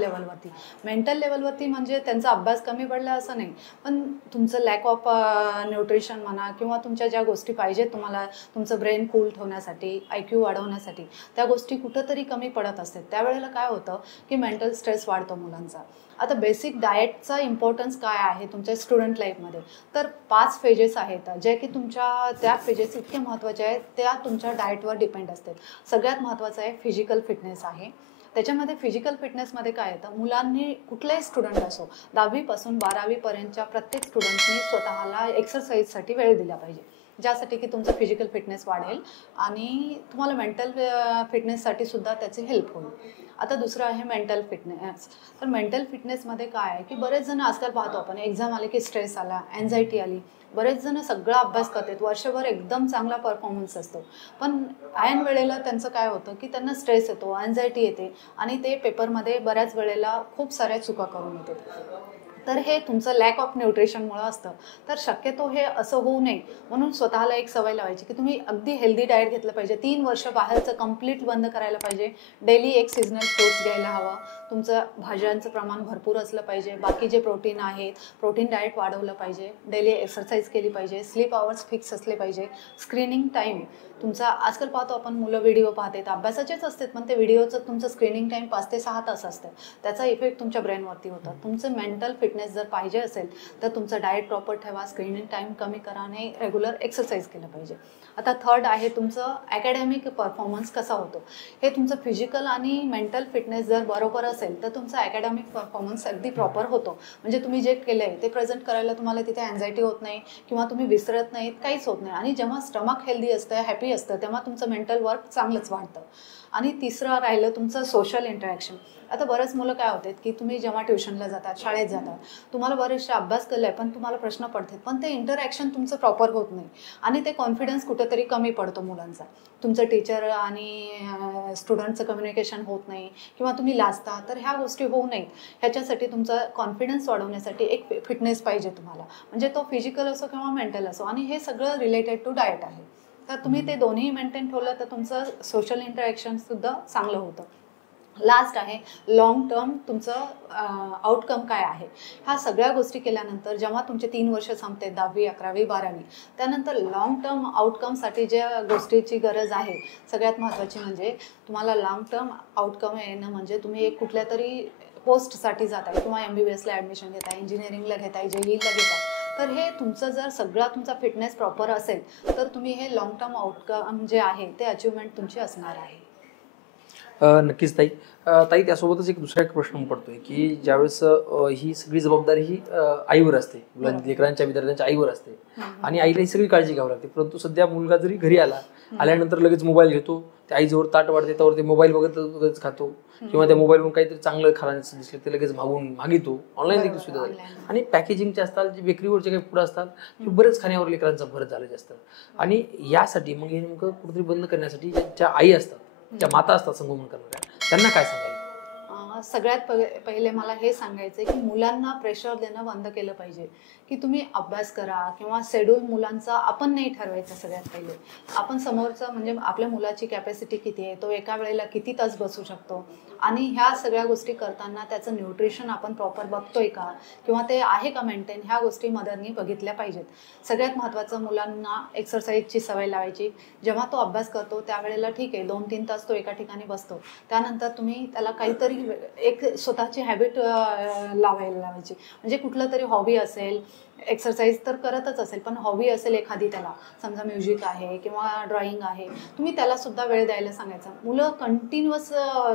लेवलवरती म्हणजे त्यांचा अभ्यास कमी पडला असं नाही, पण तुमचं लॅक ऑफ न्यूट्रिशन म्हणा किंवा तुमच्या ज्या गोष्टी पाहिजेत तुम्हाला तुमचं ब्रेन कूल ठेवण्यासाठी, IQ वाढवण्यासाठी, त्या गोष्टी कुठंतरी कमी पडत असतात. त्यावेळेला काय होतं की मेंटल स्ट्रेस वाढतो मुलांचा. आता बेसिक डाएटचा इम्पॉर्टन्स काय आहे तुमच्या स्टुडंट लाईफमध्ये, तर 5 फेजेस आहेत जे की तुमच्या त्या फेजेस इतके महत्त्वाचे आहेत, त्या तुमच्या डाएटवर डिपेंड असतात. सगळ्यात महत्त्वाचं आहे फिजिकल फिटनेस आहे. त्याच्यामध्ये फिजिकल फिटनेसमध्ये काय येतं, मुलांनी कुठलेही स्टुडंट असो 10वी पासून 12वी पर्यंतच्या प्रत्येक स्टुडंटनी स्वतःला एक्सरसाइजसाठी वेळ दिला पाहिजे, ज्यासाठी की तुमचं फिजिकल फिटनेस वाढेल आणि तुम्हाला मेंटल फिटनेससाठी सुद्धा त्याची हेल्प होईल. आता दुसरं आहे मेंटल फिटनेस. तर मेंटल फिटनेसमध्ये काय आहे की बरेच जण आजकाल पाहतो आपण एक्झाम आले की स्ट्रेस आला, एन्झायटी आली, बरेच जण सगळा अभ्यास करतात, वर्षभर एकदम चांगला परफॉर्मन्स असतो, पण ऐन वेळेला त्यांचं काय होतं की त्यांना स्ट्रेस येतो, एन्झायटी येते आणि ते पेपरमध्ये बऱ्याच वेळेला खूप साऱ्या चुका करून येतात. तर हे तुमचं लॅक ऑफ न्यूट्रिशनमुळं असतं. तर शक्यतो हे असं होऊ नये म्हणून स्वतःला एक सवय लावायची की तुम्ही अगदी हेल्दी डाएट घेतलं पाहिजे. 3 वर्ष बाहेरचं कम्प्लीट बंद करायला पाहिजे. डेली एक सीझनल फ्रूट्स घ्यायला हवं. तुमचं भाज्यांचं प्रमाण भरपूर असलं पाहिजे. बाकी जे प्रोटीन आहेत, प्रोटीन डाएट वाढवलं पाहिजे. डेली एक्सरसाइज केली पाहिजे. स्लीप आवर्स फिक्स असले पाहिजे. स्क्रीनिंग टाईम तुमचा आजकाल पाहतो आपण मुलं व्हिडिओ पाहतात, अभ्यासाचेच असतात, पण ते व्हिडिओचं तुमचं स्क्रीनिंग टाईम 5 ते 6 तास असतं. त्याचा इफेक्ट तुमच्या ब्रेनवरती होतात. तुमचं मेंटल फिटनेस फिटनेस जर पाहिजे असेल तर तुमचं डाएट प्रॉपर ठेवा, स्क्रीनिंग टाईम कमी करा आणि रेग्युलर एक्सरसाइज केलं पाहिजे. आता थर्ड आहे तुमचं अकॅडमिक परफॉर्मन्स कसा होतो. हे तुमचं फिजिकल आणि मेंटल फिटनेस जर बरोबर असेल तर तुमचा अकॅडमिक परफॉर्मन्स अगदी प्रॉपर होतो. म्हणजे तुम्ही जे केलं आहे ते प्रेझेंट करायला तुम्हाला तिथे अँझायटी होत नाही किंवा तुम्ही विसरत नाहीत, काहीच होत नाही. आणि जेव्हा स्टमक हेल्दी असतं, हॅपी असतं, तेव्हा तुमचं मेंटल वर्क चांगलंच वाढतं. आणि तिसरं राहिलं तुमचं सोशल इंटरॅक्शन. आता बरेच मुलं काय होतात की तुम्ही जेव्हा ट्युशनला जातात, शाळेत जातात, तुम्हाला बरेचसे अभ्यास केला आहे पण तुम्हाला प्रश्न पडतात, पण ते इंटरॅक्शन तुमचं प्रॉपर होत नाही आणि ते कॉन्फिडन्स कुठेतरी कमी पडतो मुलांचा. तुमचं टीचर आणि स्टुडंटचं कम्युनिकेशन होत नाही किंवा तुम्ही लाजता. तर ह्या गोष्टी होऊ नयेत ह्याच्यासाठी तुमचा कॉन्फिडन्स वाढवण्यासाठी एक फिटनेस पाहिजे तुम्हाला. म्हणजे तो फिजिकल असो किंवा मेंटल असो. आणि हे सगळं रिलेटेड टू डाएट आहे. तर तुम्ही ते दोन्ही मेंटेन ठेवलं तर तुमचं सोशल इंटरॅक्शनसुद्धा चांगलं होतं. लास्ट आहे लॉंग टर्म तुमचं आउटकम काय आहे. ह्या सगळ्या गोष्टी केल्यानंतर जेव्हा तुमचे 3 वर्ष संपते, 10वी 11वी 12वी, त्यानंतर लॉंग टर्म आउटकमसाठी ज्या गोष्टीची गरज आहे सगळ्यात महत्त्वाची म्हणजे तुम्हाला लॉंग टर्म आउटकम येणं म्हणजे तुम्ही एक कुठल्या तरी पोस्टसाठी जाताय किंवा MBBSला ॲडमिशन घेताय, इंजिनिअरिंगला घेताय, JEEला घेताय. तर हे तुमचं जर सगळा तुमचा फिटनेस प्रॉपर असेल तर तुम्ही हे लॉंग टर्म आउटकम जे आहे ते अचिव्हमेंट तुमची असणार आहे. नक्कीच ताई. ताई त्यासोबतच एक दुसरा एक प्रश्न पडतोय की ज्यावेळेस ही सगळी जबाबदारी ही आईवर असते, लेकरांच्या विद्यार्थ्यांच्या आईवर असते आणि आईला ही सगळी काळजी घ्यावी लागते. परंतु सध्या मुलगा जरी घरी आल्यानंतर लगेच मोबाईल घेतो, त्या आईजवळ ताट वाढते, त्यावर ते मोबाईल बघत खातो किंवा त्या मोबाईलवरून काहीतरी चांगलं खाण्याचं दिसलं ते लगेच मागितो. ऑनलाईन देखील सुविधा झाली आणि पॅकेजिंगचे असतात, जे बेकरीवरचे काही पुढे असतात ते बरेच खाण्यावर लेकरांचा भर झालेला असतं. आणि यासाठी मग हे नेमकं कुठेतरी बंद करण्यासाठी ज्या आई असतात, ज्या माता असतात संगोपन करणाऱ्या, त्यांना काय सांगाल? सगळ्यात पहिले मला हे सांगायचं की मुलांना प्रेशर देणं बंद केलं पाहिजे की तुम्ही अभ्यास करा किंवा शेड्यूल मुलांचा आपण नाही ठरवायचं. सगळ्यात पहिले आपण समोरचा म्हणजे आपल्या मुलाची कॅपॅसिटी किती आहे, तो एका वेळेला किती तास बसू शकतो आणि ह्या सगळ्या गोष्टी करताना त्याचं न्यूट्रिशन आपण प्रॉपर बघतोय का किंवा ते आहे का मेंटेन, ह्या गोष्टी मदरनी बघितल्या पाहिजेत. सगळ्यात महत्त्वाचं मुलांना एक्सरसाइजची सवय लावायची. जेव्हा तो अभ्यास करतो त्यावेळेला ठीक आहे 2-3 तास तो एका ठिकाणी बसतो, त्यानंतर तुम्ही त्याला काहीतरी एक स्वतःची हॅबिट लावायची. म्हणजे कुठलं तरी हॉबी असेल, एक्सरसाइज तर करतच असेल पण हॉबी असेल एखादी, त्याला समजा म्युझिक आहे किंवा ड्रॉइंग आहे, तुम्ही त्याला सुद्धा वेळ द्यायला सांगायचं. मुलं कंटिन्युअस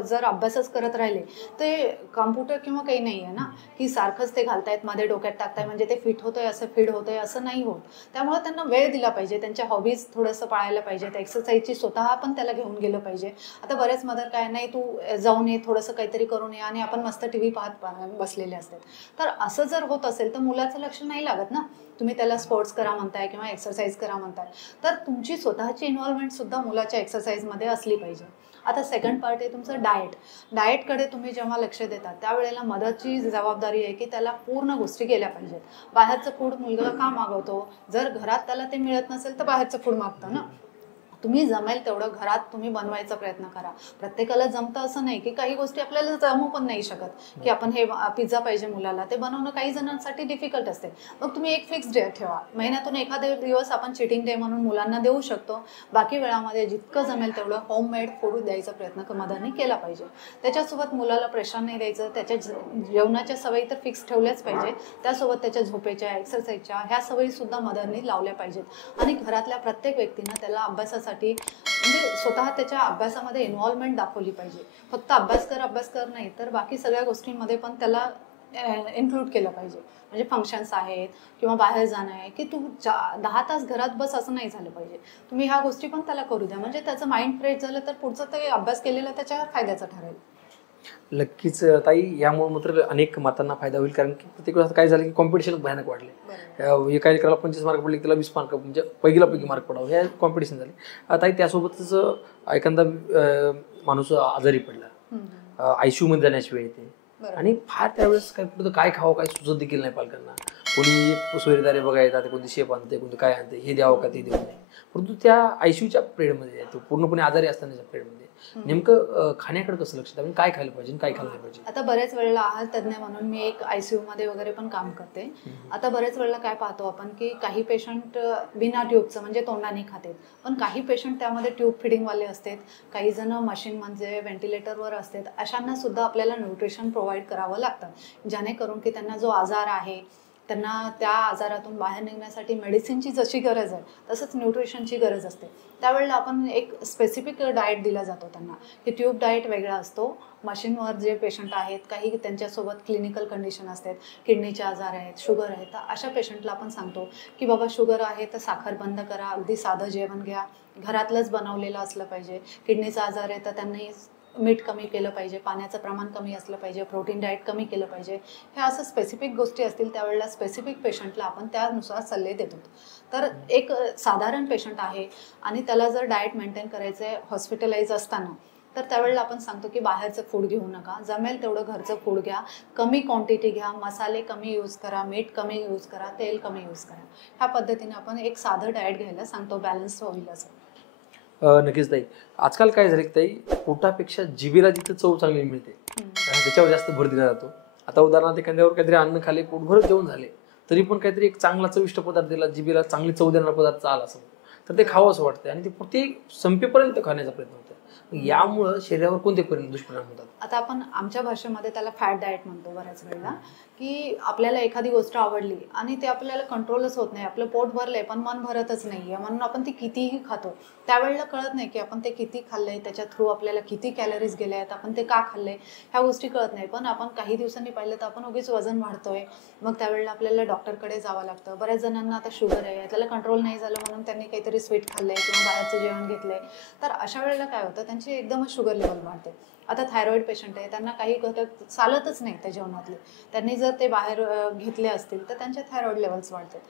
जर अभ्यासच करत राहिले ते कॉम्प्युटर किंवा काही नाही आहे ना की सारखंच ते घालतायत मध्ये डोक्यात टाकताय म्हणजे ते फिट होतंय असं फीड होतंय असं नाही होत. त्यामुळे त्यांना वेळ दिला पाहिजे, त्यांच्या हॉबीज थोडंसं पाळायला पाहिजे, त्या एक्सरसाइजची स्वतः पण त्याला घेऊन गेलं पाहिजे. आता बरेच मदर काय नाही तू जाऊन ये, थोडंसं काहीतरी करून ये आणि आपण मस्त TV पाहत बसलेले असतात. तर असं जर होत असेल तर मुलाचं लक्ष नाही लागत ना. तुम्ही त्याला स्पोर्ट्स करा म्हणताय किंवा एक्सरसाइज करा म्हणताय, तर तुमची स्वतःची इन्व्हॉल्वमेंट सुद्धा मुलाच्या एक्सरसाइजमध्ये असली पाहिजे. आता सेकंड पार्ट आहे तुमचं डाएटकडे तुम्ही जेव्हा लक्ष देता त्यावेळेला मदरची जबाबदारी आहे की त्याला पूर्ण गोष्टी गेल्या पाहिजेत. बाहेरचं फूड मुलगा का मागवतो, जर घरात त्याला ते मिळत नसेल तर बाहेरचं फूड मागतं ना. तुम्ही जमेल तेवढं घरात तुम्ही बनवायचा प्रयत्न करा. प्रत्येकाला जमतं असं नाही की काही गोष्टी आपल्याला जमू पण नाही शकत की आपण हे पिझ्झा पाहिजे मुलाला, ते बनवणं काही जणांसाठी डिफिकल्ट असते. मग तुम्ही एक फिक्स डे ठेवा, महिन्यातून एखादा दिवस आपण चिटिंग डे म्हणून मुलांना देऊ शकतो. बाकी वेळामध्ये जितकं जमेल तेवढं होममेड फूड द्यायचा प्रयत्न मदरनी केला पाहिजे. त्याच्यासोबत मुलाला प्रेशर नाही द्यायचं, त्याच्या जेवणाच्या सवयी तर फिक्स ठेवल्याच पाहिजे, त्यासोबत त्याच्या झोपेच्या, एक्सरसाइजच्या ह्या सवयीसुद्धा मदरनी लावल्या पाहिजेत. आणि घरातल्या प्रत्येक व्यक्तीनं त्याला अभ्यासासाठी म्हणजे स्वतः त्याच्या अभ्यासामध्ये इन्व्हॉल्वमेंट दाखवली पाहिजे. फक्त अभ्यास कर नाही तर बाकी सगळ्या गोष्टींमध्ये पण त्याला इन्क्लूड केलं पाहिजे. म्हणजे फंक्शन्स आहेत किंवा बाहेर जाणं आहे की तू 10 तास घरात बस असं नाही झालं पाहिजे. तुम्ही ह्या गोष्टी पण त्याला करू द्या, म्हणजे त्याचं माइंड फ्रेश झालं तर पुढचं ते अभ्यास केलेला त्याच्या फायद्याचा ठरेल. नक्कीच ताई, यामुळे मात्र अनेक मातांना फायदा होईल. कारण की प्रत्येक वेळेस काय झालं की कॉम्पिटिशन भयानक वाढले. एका लेकराला 25 मार्क पडले, त्याला 20 मार्क म्हणजे पैकी मार्क पडावं, हे कॉम्पिटिशन झाले. ताई त्यासोबतच एखादा माणूस आजारी पडला, ICU मध्ये जाण्याची वेळ येते आणि फार त्यावेळेस काय खावं काय सुचत देखील नाही पालकांना. कोणी सोयरीदारे बघा येतात, कोणती शेप आणते, कोणती काय आणते, हे द्यावं का ते देऊ नये. परंतु त्या आयसीयूच्या पिरियडमध्ये तो पूर्णपणे आजारी असतानाच्या पिरियडमध्ये नेमकं खाण्याकडे कसं लक्ष द्यावं, काय खायला पाहिजे काय खाल्लं पाहिजे? आता बऱ्याच वेळेला आहार तज्ज्ञ म्हणून मी एक आयसीयू मध्ये वगैरे पण काम करते. आता बऱ्याच वेळेला काय पाहतो आपण की काही पेशंट बिना ट्यूबचं म्हणजे तोंडाने खातात, पण काही पेशंट त्यामध्ये ट्यूब फिडिंगवाले असतात, काही जण मशीन म्हणजे व्हेंटिलेटरवर असतात. अशांना सुद्धा आपल्याला न्यूट्रिशन प्रोव्हाइड करावं लागतं, जेणेकरून की त्यांना जो आजार आहे त्यांना त्या आजारातून बाहेर निघण्यासाठी मेडिसिनची जशी गरज आहे तसंच न्यूट्रिशनची गरज असते. त्यावेळेला आपण एक स्पेसिफिक डाएट दिला जातो त्यांना, की ट्यूब डाएट वेगळा असतो. मशीनवर जे पेशंट आहेत, काही त्यांच्यासोबत क्लिनिकल कंडिशन असतात, किडनीचे आजार आहेत, शुगर आहे, तर अशा पेशंटला आपण सांगतो की बाबा शुगर आहे तर साखर बंद करा, अगदी साधं जेवण घ्या, घरातलंच बनवलेलं असलं पाहिजे. किडनीचा आजार आहे तर त्यांनी मीठ कमी केलं पाहिजे, पाण्याचं प्रमाण कमी असलं पाहिजे, प्रोटीन डाएट कमी केलं पाहिजे. हे असं स्पेसिफिक गोष्टी असतील त्यावेळेला स्पेसिफिक पेशंटला आपण त्यानुसार सल्ले देतो. तर एक साधारण पेशंट आहे आणि त्याला जर डाएट मेंटेन करायचं आहे हॉस्पिटलाइज असताना, तर त्यावेळेला आपण सांगतो की बाहेरचं फूड घेऊ नका, जमेल तेवढं घरचं फूड घ्या, कमी क्वांटिटी घ्या, मसाले कमी यूज करा, मीठ कमी यूज करा, तेल कमी यूज करा. ह्या पद्धतीने आपण एक साधं डाएट घ्यायला सांगतो, बॅलन्स होईल असं. नक्कीच ताई, आजकाल काय झालं की ताई, पोटापेक्षा जिभेला जिथं चव चांगली मिळते त्याच्यावर जास्त भर दिला जातो. आता उदाहरणार्थ एखाद्यावर काहीतरी अन्न खाले, पोटभर जेवण झाले, तरी पण काहीतरी एक चांगला चविष्ट पदार्थ दिला, जिभेला चांगली चव देणारा पदार्थ आला असं तर ते खावं असं वाटतं आणि ते संपेपर्यंत खाण्याचा प्रयत्न होतो. यामुळं शरीरावर कोणते दुष्परिणाम होतात? आता आपण आमच्या भाषेमध्ये त्याला फॅट डाएट म्हणतो बऱ्याच वेळेला, की आपल्याला एखादी गोष्ट आवडली आणि ते आपल्याला कंट्रोलच होत नाही, आपलं पोट भरलंय पण मन भरतच नाहीये, म्हणून आपण ती कितीही खातो. त्यावेळेला कळत नाही की आपण ते किती खाल्लंय, त्याच्या थ्रू आपल्याला किती कॅलरीज गेल्या आहेत, आपण ते का खाल्लंय, ह्या गोष्टी कळत नाही. पण आपण काही दिवसांनी पाहिलं तर आपण उगीच वजन वाढतोय, मग त्यावेळेला आपल्याला डॉक्टरकडे जावं लागतं. बऱ्याच जणांना आता शुगर आहे, त्याला कंट्रोल नाही झालं म्हणून त्यांनी काहीतरी स्वीट खाल्लंय किंवा बाहेरचं जेवण घेतलंय, तर अशा वेळेला काय होतं, त्यांची एकदमच शुगर लेवल वाढते. आता थायरॉइड पेशंट आहे, त्यांना काही घटक चालतच नाही त्या जेवणातले, त्यांनी जर ते बाहेर घेतले असतील तर त्यांचे थायरॉइड लेवल्स वाढतात.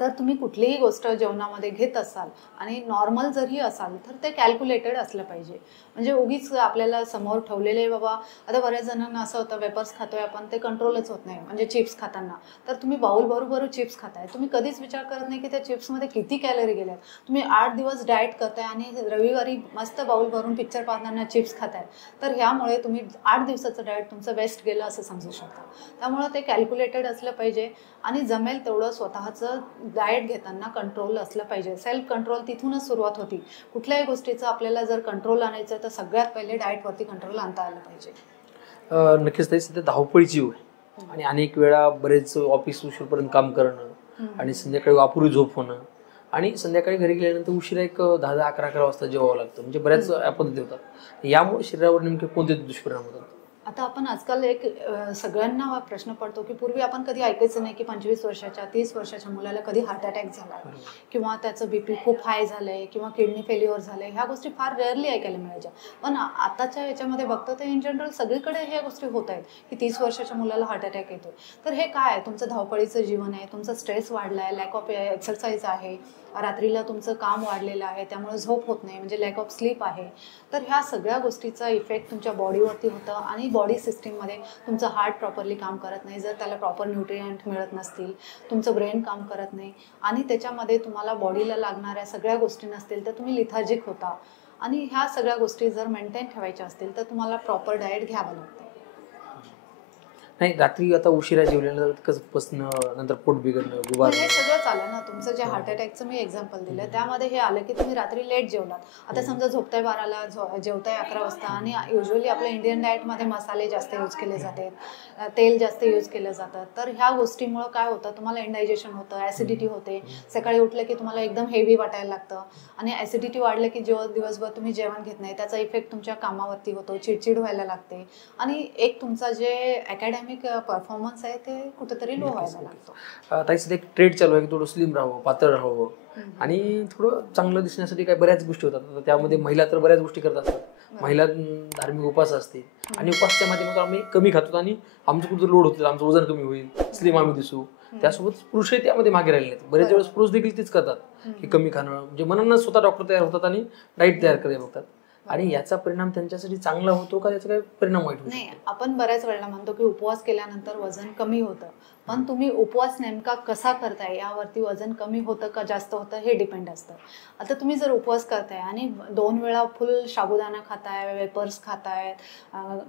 तर तुम्ही कुठलीही गोष्ट जेवणामध्ये घेत असाल आणि नॉर्मल जरी असाल तर ते कॅल्क्युलेटेड असलं पाहिजे. म्हणजे उगीच आपल्याला समोर ठेवलेले बाबा, आता बऱ्याच जणांना असं होतं वेपर्स खातोय आपण, ते कंट्रोलच होत नाही. म्हणजे चिप्स खाताना तर तुम्ही बाउल भरू चिप्स खाताय, तुम्ही कधीच विचार करत नाही की त्या चिप्समध्ये किती कॅलरी गेल्यात. तुम्ही 8 दिवस डाएट करताय आणि रविवारी मस्त बाउल भरून पिक्चर पाहताना चिप्स खाताय, तर ह्यामुळे तुम्ही 8 दिवसाचं डाएट तुमचं वेस्ट गेलं असं समजू शकता. त्यामुळं ते कॅल्क्युलेटेड असलं पाहिजे आणि जमेल तेवढं स्वतःचं डाएट घेताना कंट्रोल असलं पाहिजे. सेल्फ कंट्रोल तिथूनच सुरुवात होती. कुठल्याही गोष्टीचं आपल्याला जर कंट्रोल आणायचं तर सगळ्यात पहिले डाएटवरती कंट्रोल आणता आलं पाहिजे. नक्कीच ताई, सध्या धावपळीची जीव आहे आणि अनेक वेळा बरेच ऑफिस उशीरपर्यंत काम करणं आणि संध्याकाळी अपुरी झोप होणं आणि संध्याकाळी घरी गेल्यानंतर उशिरा एक 10-11 वाजता जेवावं लागतं, म्हणजे बऱ्याच पद्धती होतात. यामुळे शरीरावर नेमके कोणते दुष्परिणाम होतात? आता आपण आजकाल एक सगळ्यांना प्रश्न पडतो की पूर्वी आपण कधी ऐकायचं नाही की 25 वर्षाच्या 30 वर्षाच्या मुलाला कधी हार्ट अटॅक झाला किंवा त्याचं बीपी खूप हाय झालंय किंवा किडनी फेल्युअर झालंय. ह्या गोष्टी फार रेअरली ऐकायला मिळायच्या. पण आताच्या याच्यामध्ये बघतो तर इन जनरल सगळीकडे ह्या गोष्टी होत आहेत की 30 वर्षाच्या मुलाला हार्ट अटॅक येतो. तर हे काय आहे? तुमचं धावपळीचं जीवन आहे, तुमचा स्ट्रेस वाढला आहे, लॅक ऑफ एक्सरसाइज आहे, रात्रीला तुमचं काम वाढलेलं आहे त्यामुळे झोप होत नाही, म्हणजे लॅक ऑफ स्लीप आहे. तर ह्या सगळ्या गोष्टीचा इफेक्ट तुमच्या बॉडीवरती होतं आणि बॉडी सिस्टीममध्ये तुमचं हार्ट प्रॉपरली काम करत नाही, जर त्याला प्रॉपर न्यूट्रिएंट मिळत नसतील, तुमचं ब्रेन काम करत नाही आणि त्याच्यामध्ये तुम्हाला बॉडीला लागणाऱ्या सगळ्या गोष्टी नसतील तर तुम्ही लिथार्जिक होता. आणि ह्या सगळ्या गोष्टी जर मेंटेन ठेवायच्या असतील तर तुम्हाला प्रॉपर डाएट घ्यावं लागतं. नाही, रात्री आता उशिरा जेवल्यानंतर कसं पचणं, नंतर पोट बिघडणं, गुबार, हे सगळंच आलं ना. तुमचं जे हार्ट अटॅकचं मी एक्झाम्पल दिलं त्यामध्ये हे आलं की तुम्ही रात्री लेट जेवलात. आता समजा झोपताय 12ला, जेवताय 11 वाजता आणि युजली आपल्या इंडियन डाएटमध्ये मसाले जास्त यूज केले जातात, तेल जास्त यूज केलं जातं. तर ह्या गोष्टीमुळं काय होतं, तुम्हाला इंडायजेशन होतं, ॲसिडिटी होते, सकाळी उठलं की तुम्हाला एकदम हेवी वाटायला लागतं आणि ॲसिडिटी वाढलं की दिवसभर तुम्ही जेवण घेत नाही, त्याचा इफेक्ट तुमच्या कामावरती होतो, चिडचिड व्हायला लागते आणि एक तुमचा जे अकॅडमिक परफॉर्मन्स आहे ते कुठेतरी लो व्हायला लागतो. ताई, सध्या एक ट्रेड चालू आहे की थोडं स्लिम राहावं, पातळ राहावं आणि थोडं चांगलं दिसण्यासाठी काय बऱ्याच गोष्टी होतात. त्यामध्ये महिला तर बऱ्याच गोष्टी करत असतात. महिला धार्मिक उपास असते आणि उपासच्या माध्यमातून आम्ही कमी खातो आणि आमचं कुठं लोड होतं, आमचं वजन कमी होईल, स्लिम आम्ही दिसू. त्यासोबत पुरुषही त्यामध्ये मागे राहिले नाहीत. बरेच वेळेस पुरुष देखील तेच करतात की कमी खाणं, म्हणजे मनानं स्वतः डॉक्टर तयार होतात आणि डाईट तयार करायला बघतात. आणि याचा परिणाम त्यांच्यासाठी चांगला होतो का त्याचा काही परिणाम वाईट होतो? नाही, आपण बऱ्याच वेळेला म्हणतो की उपवास केल्यानंतर वजन कमी होतं, पण तुम्ही उपवास नेमका कसा करताय यावरती वजन कमी होतं का जास्त होतं हे डिपेंड असतं. आता तुम्ही जर उपवास करताय आणि 2 वेळा फुल साबुदाणा खाताय, वेपर्स खातायत,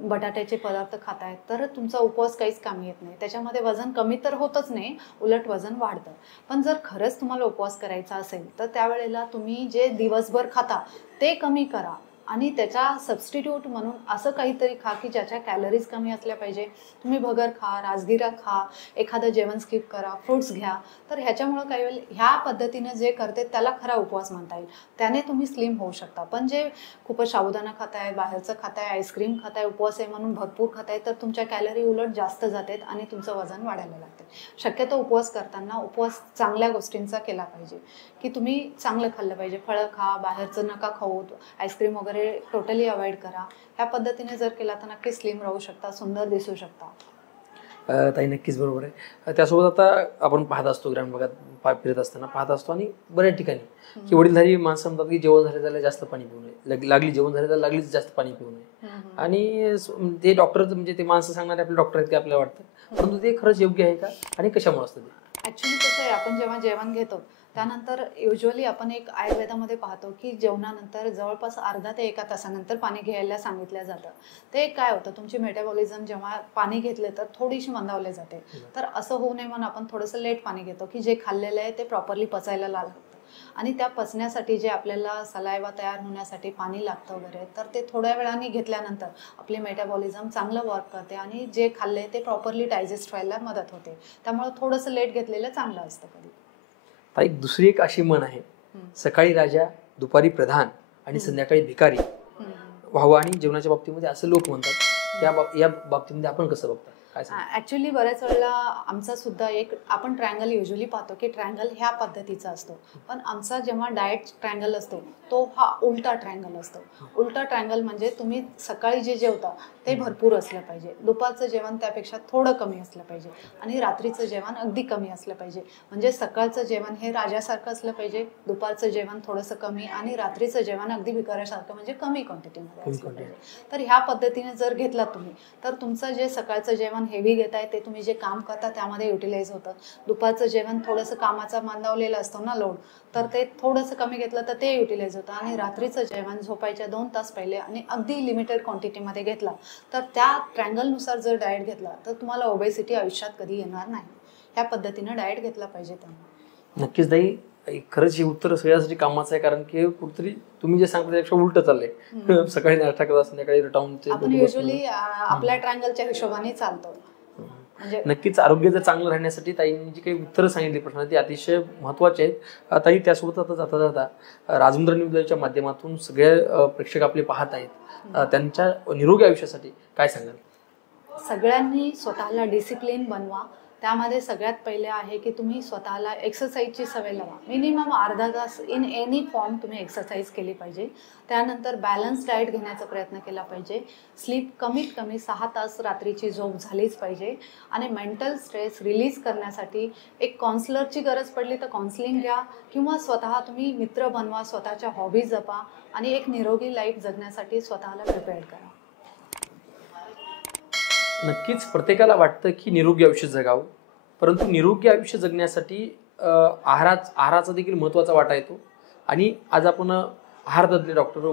बटाट्याचे पदार्थ खातायत, तर तुमचा उपवास काहीच कामी येत नाही. त्याच्यामध्ये वजन कमी तर होतच नाही, उलट वजन वाढतं. पण जर खरंच तुम्हाला उपवास करायचा असेल तर त्यावेळेला तुम्ही जे दिवसभर खाता ते कमी करा आणि त्याचा सबस्टिट्यूट म्हणून असं काहीतरी खा की ज्याच्या कॅलरीज कमी असल्या पाहिजे. तुम्ही भगर खा, राजगिरा खा, एखादं जेवण स्किप करा, फ्रूट्स घ्या. तर ह्याच्यामुळं काही वेळेला ह्या पद्धतीने जे करते त्याला खरा उपवास म्हणता येईल. त्याने तुम्ही स्लिम होऊ शकता. पण जे खूपच साबुदाणा खाताय, बाहेरचं खाताय, आईस्क्रीम खाताय, उपवास आहे म्हणून भरपूर खाताय, तर तुमच्या कॅलरी उलट जास्त जातात आणि तुमचं वजन वाढायला लागते. शक्यतो उपवास करताना उपवास चांगल्या गोष्टींचा केला पाहिजे की तुम्ही चांगलं खाल्लं पाहिजे. फळं खा, बाहेरचं नका खाऊ, आईस्क्रीम वगैरे टोटली अवॉइड करा. ह्या पद्धतीने जर केला तर नक्की स्लिम राहू शकता, सुंदर दिसू शकता. ताई नक्कीच बरोबर आहे. त्यासोबत आता आपण पाहत असतो ग्रामीण भागात फिरत असताना पाहत असतो आणि बऱ्याच ठिकाणी की वडीलधारी माणसं म्हणतात की जेवण झाले त्याला जास्त पाणी पिऊ नये, लागली जेवण झाले त्याला लागलीच जास्त पाणी पिऊ नये. आणि ते डॉक्टर म्हणजे ते माणसं सांगणारे आपले डॉक्टर आहेत की आपल्याला वाटतं, परंतु ते खरंच योग्य आहे का आणि कशामुळे असतं ते? ऍक्च्युली कसं आहे, आपण जेव्हा जेवण घेतो त्यानंतर युजली आपण एक आयुर्वेदामध्ये पाहतो की जेवणानंतर जवळपास अर्धा ते 1 तासानंतर पाणी घ्यायला सांगितलं जातं. ते काय होतं, तुमची मेटाबॉलिझम जेव्हा पाणी घेतले तर थोडीशी मंदावली जाते. तर असं होऊ नये म्हणून आपण थोडंसं लेट पाणी घेतो की जे खाल्लेलं आहे ते प्रॉपरली पचायला लागतं. आणि त्या पचण्यासाठी जे आपल्याला सलायवा तयार होण्यासाठी पाणी लागतं वगैरे, तर ते थोड्या वेळाने घेतल्यानंतर आपली मेटाबॉलिझम चांगलं वर्क करते आणि जे खाल्ले ते प्रॉपरली डायजेस्ट व्हायला मदत होते. त्यामुळे थोडंसं लेट घेतलेलं चांगलं असतं कधी. एक दुसरी एक अशी म्हण आहे, सकाळी राजा, दुपारी प्रधान आणि संध्याकाळी भिकारी व्हावं, आणि जेवणाच्या बाबतीमध्ये असं लोक म्हणतात. या बाबतीमध्ये आपण कसं बघता? ऍक्च्युली बऱ्याच वेळेला आमचा सुद्धा एक आपण ट्रायंगल युजली पाहतो की ट्रायंगल ह्या पद्धतीचा असतो, पण आमचा जेव्हा डाएट ट्रायंगल असतो तो हा उलटा ट्रायंगल असतो. उलटा ट्रायंगल म्हणजे तुम्ही सकाळी जे जेवता ते भरपूर असलं पाहिजे, दुपारचं जेवण त्यापेक्षा थोडं कमी असलं पाहिजे आणि रात्रीचं जेवण अगदी कमी असलं पाहिजे. म्हणजे सकाळचं जेवण हे राजासारखं असलं पाहिजे, दुपारचं जेवण थोडंसं कमी आणि रात्रीचं जेवण अगदी भिकाऱ्यासारखं म्हणजे कमी क्वांटिटीमध्ये असलं पाहिजे. तर ह्या पद्धतीने जर घेतला तुम्ही तर तुमचं जे सकाळचं जेवण हेवी घेताय ते तुम्ही जे काम करता त्यामध्ये युटिलाइज होतं. दुपारचं जेवण थोडंसं कामाचा मंदावलेलं असतं ना लोड, तर ते थोडंसं कमी घेतलं तर ते युटिलाइज होतं. आणि रात्रीचं जेवण झोपायच्या 2 तास पहिले आणि अगदी लिमिटेड क्वांटिटीमध्ये घेतला तर त्या ट्रायंगलनुसार जर डाएट घेतला तर तुम्हाला ओबेसिटी आयुष्यात कधी येणार नाही. ह्या पद्धतीनं डाएट घेतला पाहिजे त्यांना. नक्कीच ताई, खरंच हे उत्तर सगळ्यासाठी कामाचं आहे, कारण की कुठेतरी तुम्ही जे सांगता त्यापेक्षा उलट चाललंय. सकाळी नाश्ता करता, संध्याकाळी रिटाऊन. आपण युजली आपल्या ट्रायंगलच्या हिशोबाने चालतो. नक्कीच आरोग्य जर चांगलं राहण्यासाठी ताईंनी जी काही उत्तरं सांगितली प्रश्न ती अतिशय महत्त्वाची आहेत. ताई, त्यासोबत आता जाता जाता राजमुद्रा न्यूजच्या माध्यमातून सगळे प्रेक्षक आपले पाहत आहेत, त्यांच्या निरोगी आयुष्यासाठी काय सांगाल? सगळ्यांनी स्वतःला डिसिप्लिन बनवा. त्यामध्ये सगळ्यात पहिले आहे की तुम्ही स्वतःला एक्सरसाइजची सवय लावा. मिनिमम अर्धा तास इन एनी फॉर्म तुम्ही एक्सरसाइज केली पाहिजे. त्यानंतर बॅलन्स डाएट घेण्याचा प्रयत्न केला पाहिजे. स्लीप कमीत कमी 6 तास रात्रीची झोप झालीच पाहिजे. आणि मेंटल स्ट्रेस रिलीज करण्यासाठी एक काउन्सिलरची गरज पडली तर काउन्सिलिंग घ्या किंवा स्वतः तुम्ही मित्र बनवा, स्वतःच्या हॉबीज जपा आणि एक निरोगी लाईफ जगण्यासाठी स्वतःला प्रिपेअर करा. नक्कीच प्रत्येकाला वाटतं की निरोगी आयुष्य जगावं, परंतु निरोगी आयुष्य जगण्यासाठी आहाराचा देखील महत्त्वाचा वाटा येतो. आणि आज आपण आहारतज्ञ डॉक्टर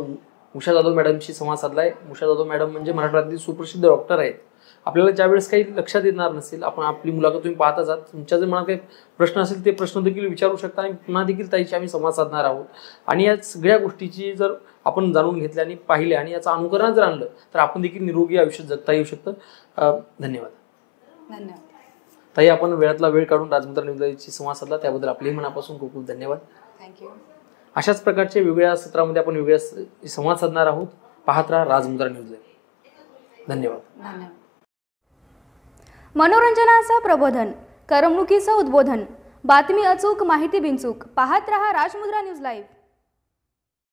उषा जाधव मॅडमशी संवाद साधलाय. उषा जाधव मॅडम म्हणजे मराठवाड्यातील सुप्रसिद्ध डॉक्टर आहेत. आपल्याला ज्यावेळेस काही लक्षात येणार नसेल, आपण आपली मुलाखत तुम्ही पाहत असाल, तुमच्या जर मनात काही प्रश्न असेल ते प्रश्न देखील विचारू शकता आणि पुन्हा देखील ताईशी आम्ही संवाद साधणार आहोत. आणि या सगळ्या गोष्टीची जर आपण जाणून घेतल्या आणि पाहिल्या आणि याचं अनुकरण जर आणलं तर आपण देखील निरोगी आयुष्य जगता येऊ शकतं. धन्यवाद. धन्यवाद ताई, आपण वेळातला वेळ काढून राजमुद्रा न्यूजची संवाद साधला त्याबद्दल आपलेही मनापासून खूप खूप धन्यवाद. थँक्यू. अशाच प्रकारचे वेगवेगळ्या सत्रामध्ये आपण वेगवेगळ्या संवाद साधणार आहोत. पाहत राहा राजमुद्रा न्यूज. धन्यवाद. धन्यवाद. मनोरंजनाचं प्रबोधन, करमणुकीचं उद्बोधन, बातमी अचूक, माहिती बिनचूक. पाहत रहा राजमुद्रा न्यूज लाईव्ह.